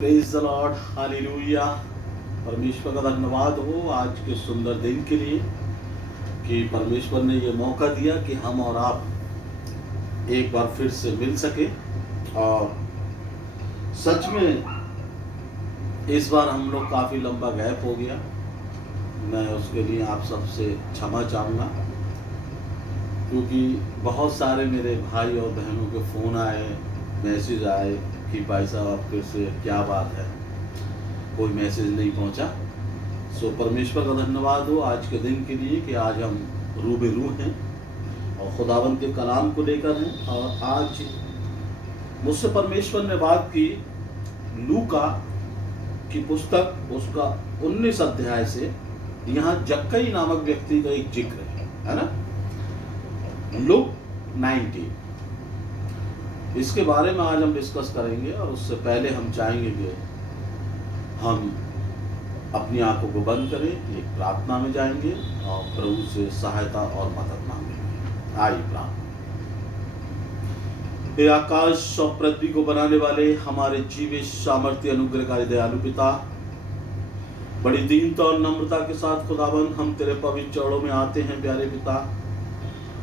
Praise the Lord, hallelujah. परमेश्वर का धन्यवाद हो आज के सुंदर दिन के लिए कि परमेश्वर ने ये मौका दिया कि हम और आप एक बार फिर से मिल सके। और सच में इस बार हम लोग काफ़ी लंबा गैप हो गया। मैं उसके लिए आप सबसे क्षमा चाहूँगा, क्योंकि बहुत सारे मेरे भाई और बहनों के फ़ोन आए, मैसेज आए कि भाई साहब फिर से क्या बात है, कोई मैसेज नहीं पहुंचा। सो परमेश्वर का धन्यवाद हो आज के दिन के लिए कि आज हम रूबरू हैं और खुदावंद के कलाम को लेकर हैं। और आज मुझसे परमेश्वर ने बात की लूका की पुस्तक उसका 19 अध्याय से। यहाँ जक्कई नामक व्यक्ति का एक जिक्र है ना, लूक 19। इसके बारे में आज हम डिस्कस करेंगे। और उससे पहले हम चाहेंगे कि हम अपनी आंखों को बंद करें, एक प्रार्थना में जाएंगे और प्रभु से सहायता और मदद मांगेंगे। आइए प्रार्थना। हे आकाश और पृथ्वी को बनाने वाले हमारे जीवित सामर्थ्य अनुग्रहकारी दयालु पिता, बड़ी दीनता और नम्रता के साथ खुदाबंद हम तेरे पवित्र चरणों में आते हैं प्यारे पिता,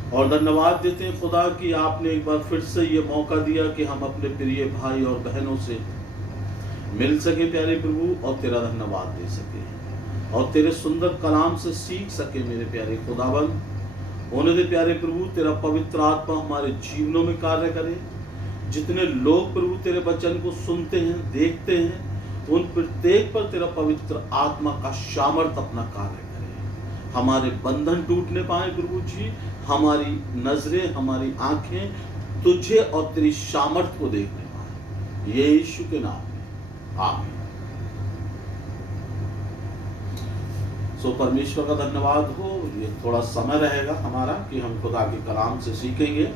और धन्यवाद देते हैं खुदा कि आपने एक बार फिर से ये मौका दिया कि हम अपने प्रिय भाई और बहनों से मिल सके प्यारे प्रभु, और तेरा धन्यवाद दे सके और तेरे सुंदर कलाम से सीख सके मेरे प्यारे खुदाबंद। होने दे प्यारे प्रभु, तेरा पवित्र आत्मा हमारे जीवनों में कार्य करे। जितने लोग प्रभु तेरे वचन को सुनते हैं, देखते हैं, उन प्रत्येक पर तेरा पवित्र आत्मा का सामर्थ अपना कार्य करे। हमारे बंधन टूटने पाए प्रभु जी, हमारी नजरें, हमारी आंखें तुझे और तेरी सामर्थ को देखने पाए, ये यीशु के नाम में आमीन। सो परमेश्वर का धन्यवाद हो। ये थोड़ा समय रहेगा हमारा कि हम खुदा के कलाम से सीखेंगे।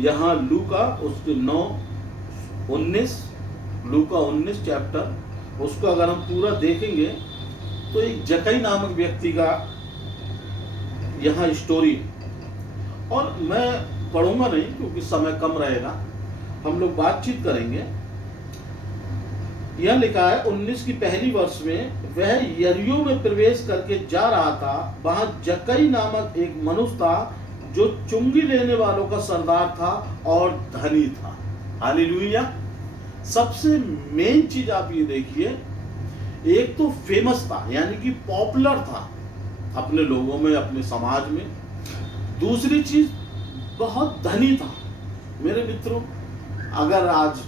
यहाँ लूका उसके 9-19, लूका 19 चैप्टर, उसको अगर हम पूरा देखेंगे तो एक जक्कई नामक व्यक्ति का यहाँ स्टोरी। और मैं पढ़ूंगा नहीं क्योंकि समय कम रहेगा, हम लोग बातचीत करेंगे। यह लिखा है 19 की पहली वर्ष में वह यरीहो में प्रवेश करके जा रहा था। वहां जक्कई नामक एक मनुष्य था जो चुंगी लेने वालों का सरदार था और धनी था। हालेलुया। सबसे मेन चीज आप ये देखिए, एक तो फेमस था यानी कि पॉपुलर था अपने लोगों में, अपने समाज में। दूसरी चीज बहुत धनी था। मेरे मित्रों, अगर आज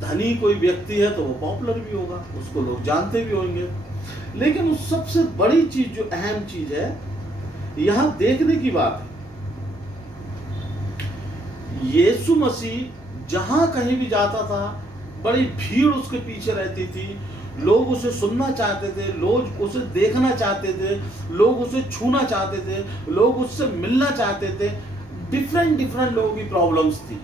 धनी कोई व्यक्ति है तो वो पॉपुलर भी होगा, उसको लोग जानते भी होंगे। लेकिन उस सबसे बड़ी चीज, जो अहम चीज है यहां देखने की बात है, यीशु मसीह जहां कहीं भी जाता था बड़ी भीड़ उसके पीछे रहती थी। लोग उसे सुनना चाहते थे, लोग उसे देखना चाहते थे, लोग उसे छूना चाहते थे, लोग उससे मिलना चाहते थे। डिफरेंट लोगों की प्रॉब्लम्स थी,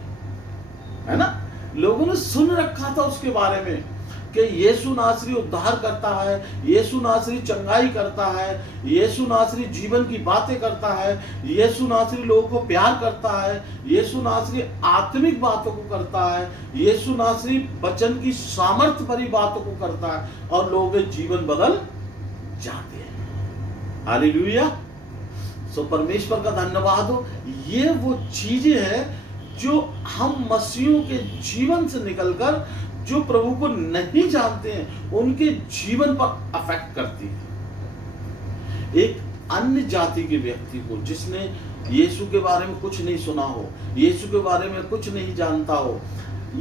है ना। लोगों ने सुन रखा था उसके बारे में कि यीशु नासरी उद्धार करता है, यीशु नासरी चंगाई करता है, यीशु नासरी जीवन की बातें करता है, यीशु नासरी लोगों को प्यार करता है, यीशु नासरी आत्मिक बातों को करता है, यीशु नासरी वचन की सामर्थ्य भरी बातों को करता है, और लोगों के जीवन बदल जाते हैं। हालेलुया। सो परमेश्वर का धन्यवाद हो। ये वो चीजें हैं जो हम मसीहों के जीवन से निकलकर जो प्रभु को नहीं जानते हैं उनके जीवन पर अफेक्ट करती है। एक अन्य जाति के व्यक्ति को, जिसने यीशु के बारे में कुछ नहीं सुना हो, यीशु के बारे में कुछ नहीं जानता हो,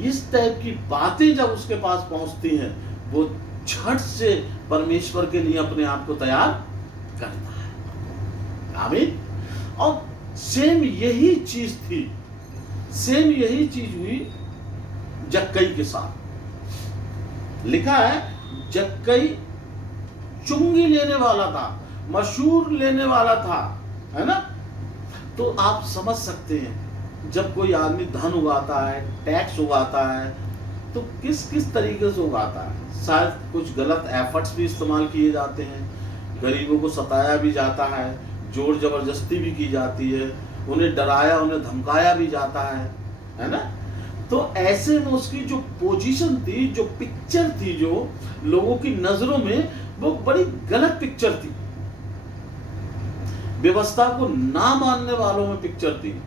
इस टाइप की बातें जब उसके पास पहुंचती हैं, वो झट से परमेश्वर के लिए अपने आप को तैयार करता है। आमीन। और सेम यही चीज थी, सेम यही चीज हुई जक्कई के साथ। लिखा है जक्कई चुंगी लेने वाला था, मशहूर लेने वाला था, है ना। तो आप समझ सकते हैं जब कोई आदमी धन उगाता है, टैक्स उगाता है, तो किस किस तरीके से उगाता है। शायद कुछ गलत एफर्ट्स भी इस्तेमाल किए जाते हैं, गरीबों को सताया भी जाता है, जोर जबरदस्ती भी की जाती है, उन्हें डराया, उन्हें धमकाया भी जाता है ना। तो ऐसे में उसकी जो पोजीशन थी, जो पिक्चर थी, जो लोगों की नजरों में वो बड़ी गलत पिक्चर थी, व्यवस्था को ना मानने वालों में पिक्चर थी।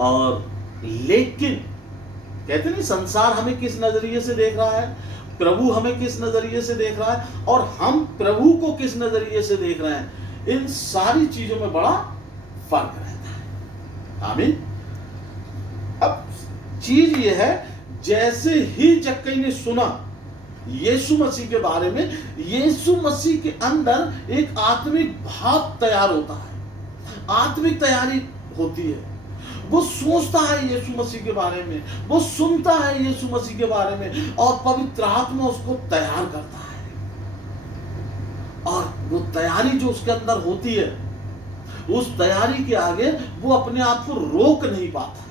और लेकिन कहते नहीं, संसार हमें किस नजरिए से देख रहा है, प्रभु हमें किस नजरिए से देख रहा है, और हम प्रभु को किस नजरिए से देख रहे हैं, इन सारी चीजों में बड़ा फर्क रहता है। आमीन। अब चीज ये है, जैसे ही जक्कई ने सुना यीशु मसीह के बारे में, यीशु मसीह के अंदर एक आत्मिक भाव तैयार होता है, आत्मिक तैयारी होती है। वो सोचता है यीशु मसीह के बारे में, वो सुनता है यीशु मसीह के बारे में, और पवित्र आत्मा उसको तैयार करता है। और वो तैयारी जो उसके अंदर होती है, उस तैयारी के आगे वो अपने आप को रोक नहीं पाता।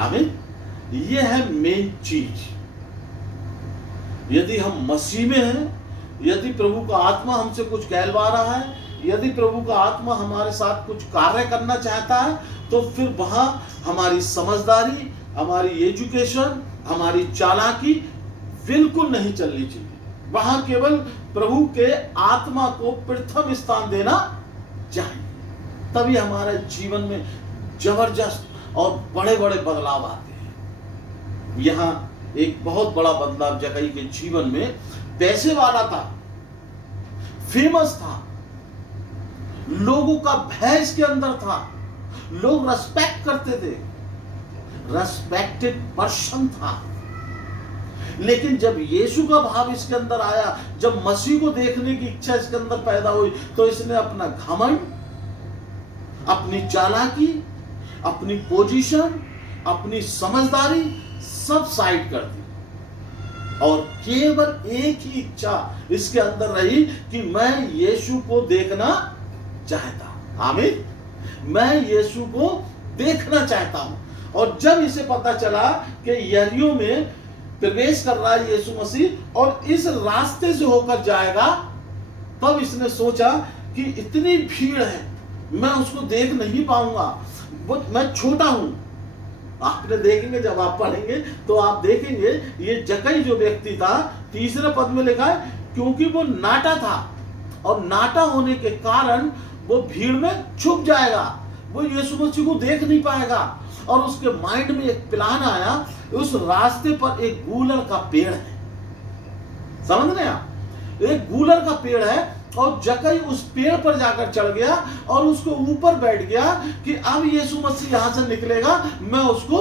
आमीन। ये है मेन चीज। यदि हम मसीह में हैं, यदि प्रभु का आत्मा हमसे कुछ कहलवा रहा है, यदि प्रभु का आत्मा हमारे साथ कुछ कार्य करना चाहता है, तो फिर वहां हमारी समझदारी, हमारी एजुकेशन, हमारी चालाकी बिल्कुल नहीं चलनी चाहिए। वहां केवल प्रभु के आत्मा को प्रथम स्थान देना चाहिए, तभी हमारे जीवन में जबरदस्त और बड़े बड़े बदलाव आते हैं। यहां एक बहुत बड़ा बदलाव जक्कई के जीवन में, पैसे वाला था, फेमस था, लोगों का भय इसके अंदर था, लोग रेस्पेक्ट करते थे, रेस्पेक्टेड पर्सन था। लेकिन जब यीशु का भाव इसके अंदर आया, जब मसीह को देखने की इच्छा इसके अंदर पैदा हुई, तो इसने अपना घमंड, अपनी चालाकी, अपनी पोजीशन, अपनी समझदारी सब साइड कर दी, और केवल एक ही इच्छा इसके अंदर रही कि मैं यीशु को देखना चाहता। आमीन। मैं यीशु को देखना चाहता हूं। और जब इसे पता चला कि यरीहो में प्रवेश कर रहा है यीशु मसीह और इस रास्ते से होकर जाएगा, तब इसने सोचा कि इतनी भीड़ है, मैं उसको देख नहीं पाऊंगा, मैं छोटा हूं। आपने देखेंगे, जब आप पढ़ेंगे तो आप देखेंगे, ये जक्कई जो व्यक्ति था, तीसरे पद में लिखा है, क्योंकि वो नाटा था, और नाटा होने के कारण वो भीड़ में छुप जाएगा, वो यीशु मसीह को देख नहीं पाएगा। और उसके माइंड में एक प्लान आया, उस रास्ते पर एक गूलर का पेड़ है, समझ रहे आप, एक गूलर का पेड़ है, और जक्कई उस पेड़ पर जाकर चढ़ गया और उसको ऊपर बैठ गया कि अब यीशु मसीह यहां से निकलेगा, मैं उसको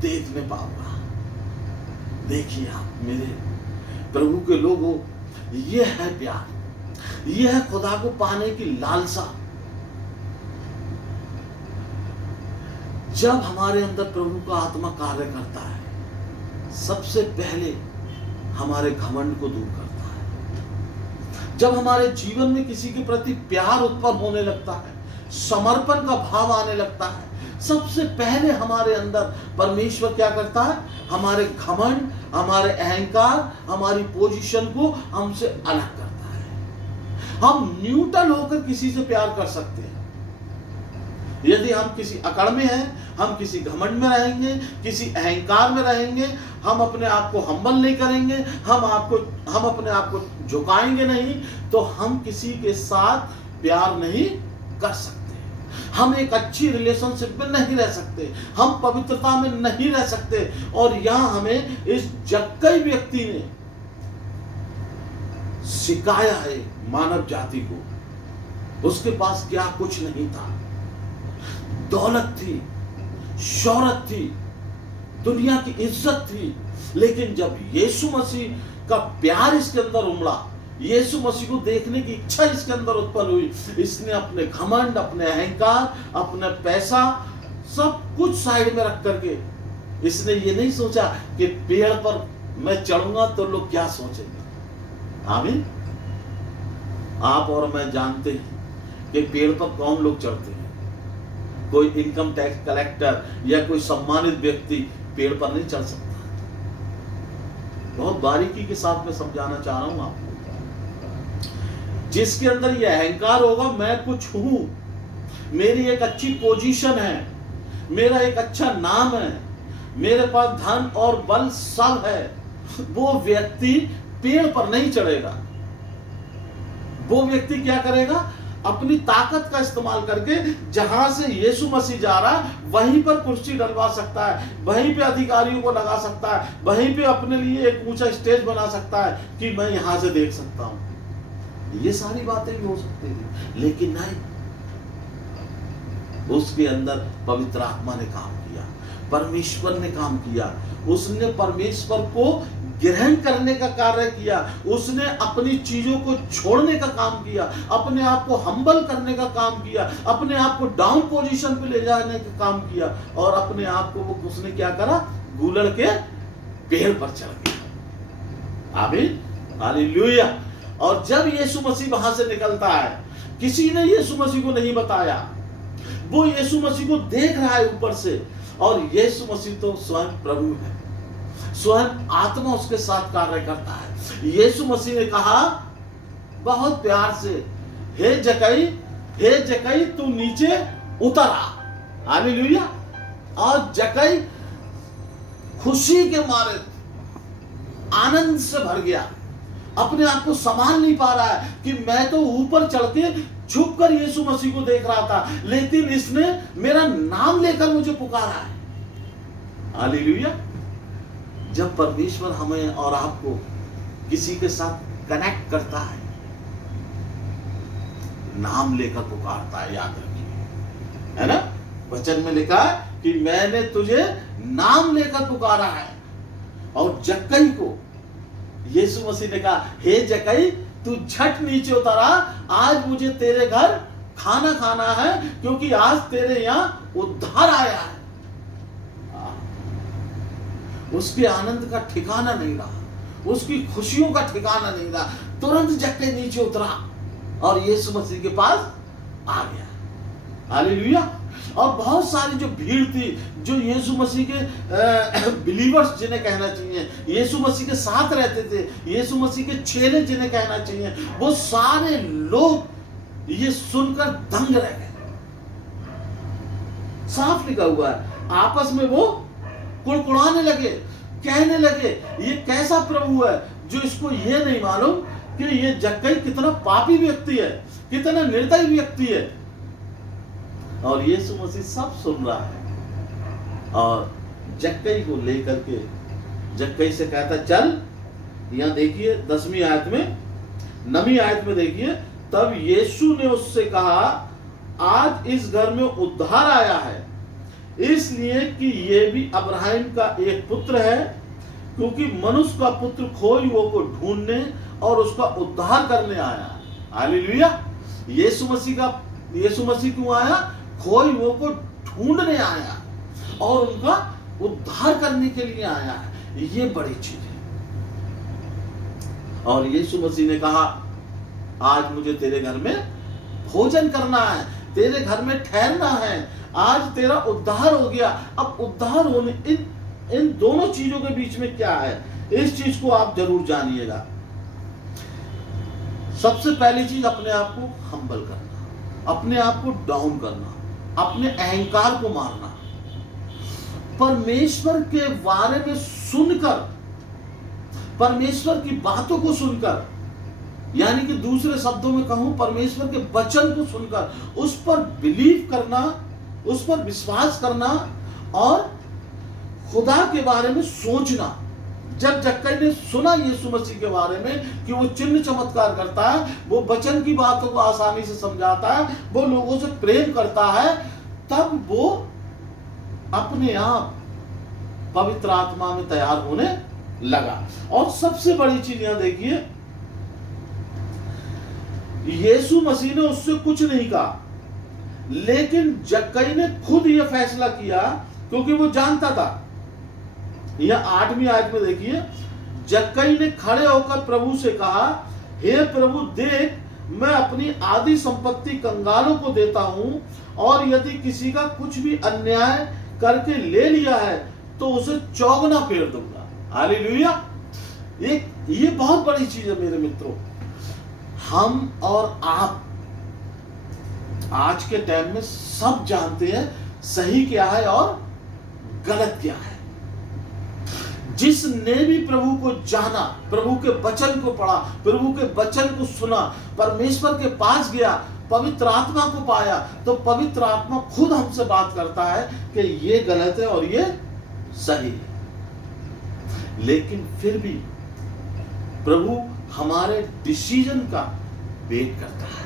देखने पाऊंगा। देखिए आप मेरे प्रभु के लोगों, ये है प्यार, ये है खुदा को पाने की लालसा। जब हमारे अंदर प्रभु का आत्मा कार्य करता है, सबसे पहले हमारे घमंड को दूर करता है। जब हमारे जीवन में किसी के प्रति प्यार उत्पन्न होने लगता है, समर्पण का भाव आने लगता है, सबसे पहले हमारे अंदर परमेश्वर क्या करता है, हमारे घमंड, हमारे अहंकार, हमारी पोजीशन को हमसे अलग करता है। हम न्यूट्रल होकर किसी से प्यार कर सकते हैं। यदि हम किसी अकड़ में हैं, हम किसी घमंड में रहेंगे, किसी अहंकार में रहेंगे, हम अपने आप को हम्बल नहीं करेंगे, हम अपने आप को झुकाएंगे नहीं, तो हम किसी के साथ प्यार नहीं कर सकते, हम एक अच्छी रिलेशनशिप में नहीं रह सकते, हम पवित्रता में नहीं रह सकते। और यहां हमें इस जक्कई व्यक्ति ने सिखाया है मानव जाति को। उसके पास क्या कुछ नहीं था, दौलत थी, शोहरत थी, दुनिया की इज्जत थी, लेकिन जब यीशु मसीह का प्यार इसके अंदर उमड़ा, यीशु मसीह को देखने की इच्छा इसके अंदर उत्पन्न हुई, इसने अपने घमंड, अपने अहंकार, अपना पैसा सब कुछ साइड में रख करके इसने ये नहीं सोचा कि पेड़ पर मैं चढ़ूंगा तो लोग क्या सोचेंगे। आमीन। आप और मैं जानते हैं कि पेड़ पर कौन लोग चढ़ते हैं। कोई इनकम टैक्स कलेक्टर या कोई सम्मानित व्यक्ति पेड़ पर नहीं चढ़ सकता। बहुत बारीकी के साथ मैं समझाना चाह रहा हूं आपको। जिसके अंदर यह अहंकार होगा, मैं कुछ हूं, मेरी एक अच्छी पोजीशन है, मेरा एक अच्छा नाम है, मेरे पास धन और बल सब है, वो व्यक्ति पेड़ पर नहीं चढ़ेगा। वो व्यक्ति क्या करेगा? अपनी ताकत का इस्तेमाल करके जहां से यीशु मसीह जा रहा है वहीं पर कुर्सी डलवा सकता है, वहीं पे अधिकारियों को लगा सकता है, वहीं पे अपने लिए एक ऊंचा स्टेज बना सकता है कि मैं यहां से देख सकता हूं। ये सारी बातें भी हो सकती थी, लेकिन नहीं, उसके अंदर पवित्र आत्मा ने काम किया, परमेश्वर ने काम किया। उसने परमेश्वर को ग्रहण करने का कार्य किया, उसने अपनी चीजों को छोड़ने का काम किया, अपने आप को हम्बल करने का काम किया, अपने आप को डाउन पोजीशन पे ले जाने का काम किया, और अपने आप को वो उसने क्या करा? गूलड़ के पेड़ पर चढ़ गया। आमीन, हालेलुया। और जब यीशु मसीह वहां से निकलता है, किसी ने यीशु मसीह को नहीं बताया, वो यीशु मसीह को देख रहा है ऊपर से, और यीशु मसीह तो स्वयं प्रभु है, स्वयं आत्मा उसके साथ कार्य करता है। यीशु मसीह ने कहा बहुत प्यार से, हे जकई तू नीचे उतर आ। हालेलुया। और जकई खुशी के मारे आनंद से भर गया, अपने आप को संभाल नहीं पा रहा है कि मैं तो ऊपर चढ़ के झुक कर यीशु मसीह को देख रहा था, लेकिन इसने मेरा नाम लेकर मुझे पुकारा है। हालेलुया। जब परमेश्वर हमें और आपको किसी के साथ कनेक्ट करता है, नाम लेकर पुकारता है, याद रखिए, है ना? वचन में लिखा है कि मैंने तुझे नाम लेकर पुकारा है। और जक्कई को यीशु मसीह ने कहा, हे जक्कई तू झट नीचे उतरा, आज मुझे तेरे घर खाना खाना है, क्योंकि आज तेरे यहां उद्धार आया है। उसके आनंद का ठिकाना नहीं रहा, उसकी खुशियों का ठिकाना नहीं रहा। तुरंत जक्कई नीचे उतरा और यीशु मसीह के पास आ गया। हालेलुया। और बहुत सारी जो भीड़ थी, जो यीशु मसीह के बिलीवर्स जिन्हें कहना चाहिए, यीशु मसीह के साथ रहते थे, यीशु मसीह के चेले जिन्हें कहना चाहिए, वो सारे लोग ये सुनकर दंग रह गए। साफ लिखा हुआ है, आपस में वो कुड़कुड़ाने लगे, कहने लगे, ये कैसा प्रभु है जो इसको ये नहीं मालूम कि ये जक्कई कितना पापी व्यक्ति है, कितना निर्दयी व्यक्ति है। और यीशु मसीह सब सुन रहा है, और जक्कई को लेकर के जक्कई से कहता, चल। यहां देखिए 10वीं आयत में, 9वीं आयत में देखिए, तब यीशु ने उससे कहा, आज इस घर में उद्धार आया है, इसलिए कि ये भी अब्राहम का एक पुत्र है, क्योंकि मनुष्य का पुत्र खोई हुओं को ढूंढने और उसका उद्धार करने आया। हालेलुया। यीशु मसीह क्यों आया? खोई हुओं को ढूंढने आया और उनका उद्धार करने के लिए आया है। ये बड़ी चीज है। और यीशु मसीह ने कहा, आज मुझे तेरे घर में भोजन करना है, तेरे घर में ठहरना है, आज तेरा उद्धार हो गया। अब उद्धार होने इन दोनों चीजों के बीच में क्या है, इस चीज को आप जरूर जानिएगा। सबसे पहली चीज, अपने आप को हम्बल करना, अपने आप को डाउन करना, अपने अहंकार को मारना, परमेश्वर के बारे में सुनकर, परमेश्वर की बातों को सुनकर, यानी कि दूसरे शब्दों में कहूं, परमेश्वर के वचन को सुनकर उस पर बिलीव करना, उस पर विश्वास करना और खुदा के बारे में सोचना। जब जक्कई ने सुना यीशु मसीह के बारे में कि वो चिन्ह चमत्कार करता है, वो वचन की बातों को आसानी से समझाता है, वो लोगों से प्रेम करता है, तब वो अपने आप पवित्र आत्मा में तैयार होने लगा। और सबसे बड़ी चीज यहां देखिए, यीशु मसीह ने उससे कुछ नहीं कहा, लेकिन जक्कई ने खुद यह फैसला किया, क्योंकि वो जानता था। यह 8वीं आयत में देखिए, जक्कई ने खड़े होकर प्रभु से कहा, हे प्रभु देख, मैं अपनी आधी संपत्ति कंगालों को देता हूं, और यदि किसी का कुछ भी अन्याय करके ले लिया है तो उसे चौगुना फेर दूंगा। हालेलुया। ये बहुत बड़ी चीज है मेरे मित्रों। हम और आप आज के टाइम में सब जानते हैं, सही क्या है और गलत क्या है। जिसने भी प्रभु को जाना, प्रभु के वचन को पढ़ा, प्रभु के वचन को सुना, परमेश्वर के पास गया, पवित्र आत्मा को पाया, तो पवित्र आत्मा खुद हमसे बात करता है कि ये गलत है और ये सही है। लेकिन फिर भी प्रभु हमारे डिसीजन का वेट करता है,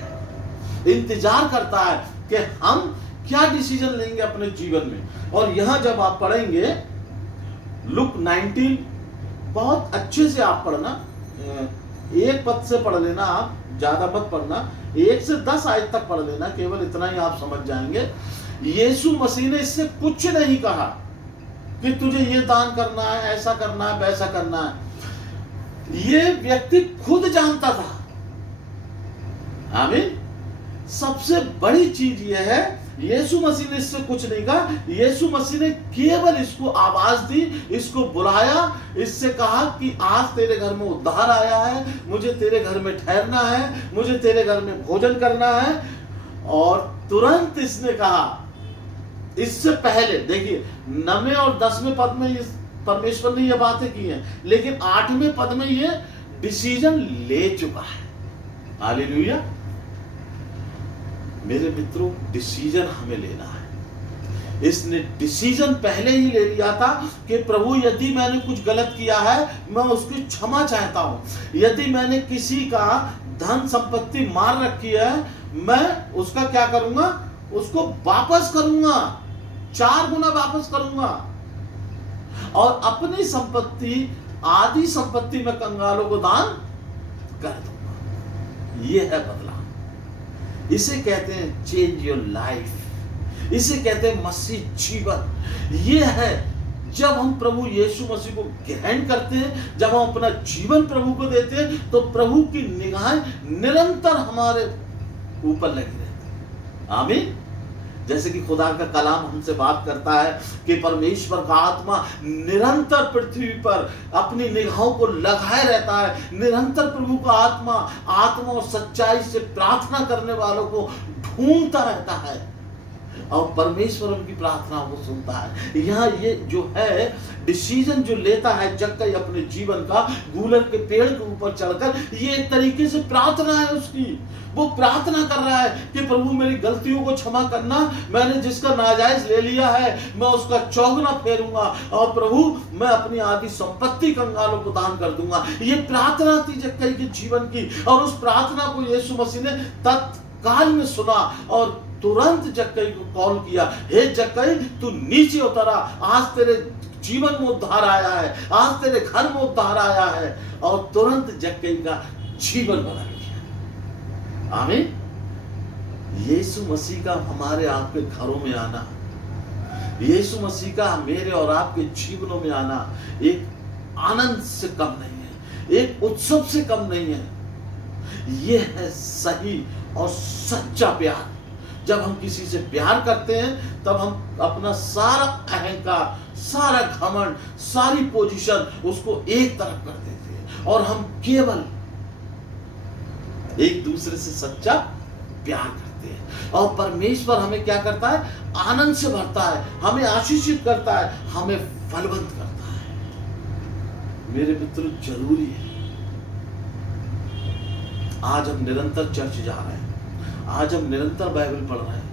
इंतजार करता है कि हम क्या डिसीजन लेंगे अपने जीवन में। और यहां जब आप पढ़ेंगे लुक 19, बहुत अच्छे से आप पढ़ना, एक पद से पढ़ लेना, आप ज्यादा मत पढ़ना, 1 से 10 आयत तक पढ़ लेना, केवल इतना ही आप समझ जाएंगे। यीशु मसीह ने इससे कुछ नहीं कहा कि तुझे ये दान करना है, ऐसा करना है, वैसा करना है। ये व्यक्ति खुद जानता था। आमीन। सबसे बड़ी चीज यह है, यीशु मसीह ने इससे कुछ नहीं कहा, यीशु मसीह ने केवल इसको आवाज दी, इसको बुलाया, इससे कहा कि आज तेरे घर में उद्धार आया है, मुझे तेरे घर में ठहरना है, मुझे तेरे घर में भोजन करना है। और तुरंत इसने कहा, इससे पहले देखिए 9वें और 10वें पद में परमेश्वर ने ये बातें की हैं, लेकिन 8वें पद में ये डिसीजन ले चुका है। हालेलुया। मेरे मित्रों, डिसीजन हमें लेना है। इसने डिसीजन पहले ही ले लिया था कि प्रभु यदि मैंने कुछ गलत किया है, मैं उसकी क्षमा चाहता हूं। यदि मैंने किसी का धन संपत्ति मार रखी है, मैं उसका क्या करूंगा, उसको वापस करूंगा, 4 गुना वापस करूंगा। और अपनी संपत्ति, आधी संपत्ति में कंगालों को दान कर दूंगा। यह है बदलाव। इसे कहते हैं चेंज योर लाइफ, इसे कहते हैं मसीह जीवन। ये है जब हम प्रभु यीशु मसीह को ग्रहण करते हैं, जब हम अपना जीवन प्रभु को देते हैं, तो प्रभु की निगाहें निरंतर हमारे ऊपर लगी रहती हैं। आमीन। जैसे कि खुदा का कलाम हमसे बात करता है कि परमेश्वर का आत्मा निरंतर पृथ्वी पर अपनी निगाहों को लगाए रहता है। निरंतर प्रभु का आत्मा और सच्चाई से प्रार्थना करने वालों को ढूंढता रहता है, और परमेश्वर उनकी प्रार्थना को सुनता है। यहाँ ये जो है डिसीजन जो लेता है जक्कई अपने जीवन का, गूलर के पेड़ के ऊपर चढ़कर, ये एक तरीके से प्रार्थना है उसकी। वो प्रार्थना कर रहा है कि प्रभु मेरी गलतियों को क्षमा करना, मैंने जिसका नाजायज ले लिया है मैं उसका चौगुना फेरूंगा, और प्रभु मैं अपनी आधी संपत्ति कंगालों को दान कर दूंगा। ये प्रार्थना थी जक्कई के जीवन की, और उस प्रार्थना को यीशु मसीह ने तत्काल में सुना और तुरंत जक्कई को कॉल किया, हे जक्कई तू नीचे उतरा, आज तेरे जीवन में उद्धार आया है, आज तेरे घर में उद्धार आया है। और तुरंत जक्कई का जीवन बदल गया। आमीन। यीशु मसीह का हमारे आपके घरों में आना, यीशु मसीह का मेरे और आपके जीवनों में आना एक आनंद से कम नहीं है, एक उत्सव से कम नहीं है। यह है सही और सच्चा प्यार। जब हम किसी से प्यार करते हैं तब हम अपना सारा अहंकार, सारा घमंड, सारी पोजीशन उसको एक तरफ कर देते हैं, और हम केवल एक दूसरे से सच्चा प्यार करते हैं। और परमेश्वर हमें क्या करता है, आनंद से भरता है, हमें आशीषित करता है, हमें फलवंत करता है। मेरे मित्रों, जरूरी है आज हम निरंतर चर्च जा रहे हैं, आज हम निरंतर बाइबल पढ़ रहे हैं,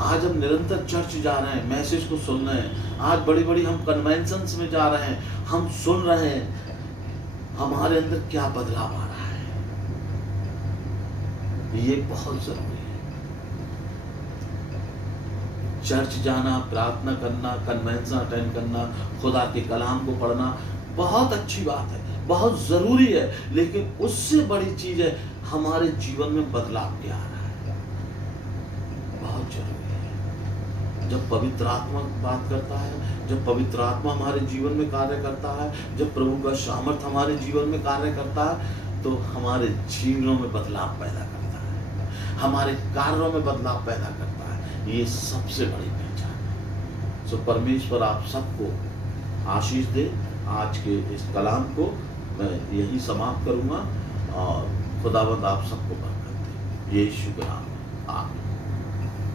आज हम निरंतर चर्च जा रहे हैं, मैसेज को सुन रहे हैं, आज बड़ी बड़ी हम कन्वेंशंस में जा रहे हैं, हम सुन रहे हैं, हमारे अंदर क्या बदलाव आ रहा है, ये बहुत जरूरी है। चर्च जाना, प्रार्थना करना, कन्वेंशन अटेंड करना, खुदा के कलाम को पढ़ना बहुत अच्छी बात है, बहुत जरूरी है, लेकिन उससे बड़ी चीज है हमारे जीवन में बदलाव क्या आ रहा है, बहुत जरूरी है। जब पवित्र आत्मा बात करता है, जब पवित्र आत्मा हमारे जीवन में कार्य करता है, जब प्रभु का सामर्थ हमारे जीवन में कार्य करता है, तो हमारे जीवनों में बदलाव पैदा करता है, हमारे कार्यों में बदलाव पैदा करता है। ये सबसे बड़ी पहचान है। सो परमेश्वर आप सबको आशीष दे। आज के इस कलाम को मैं यही समाप्त करूंगा, और खुदावंद आप सबको बरकत दे। यीशु के नाम में आमीन।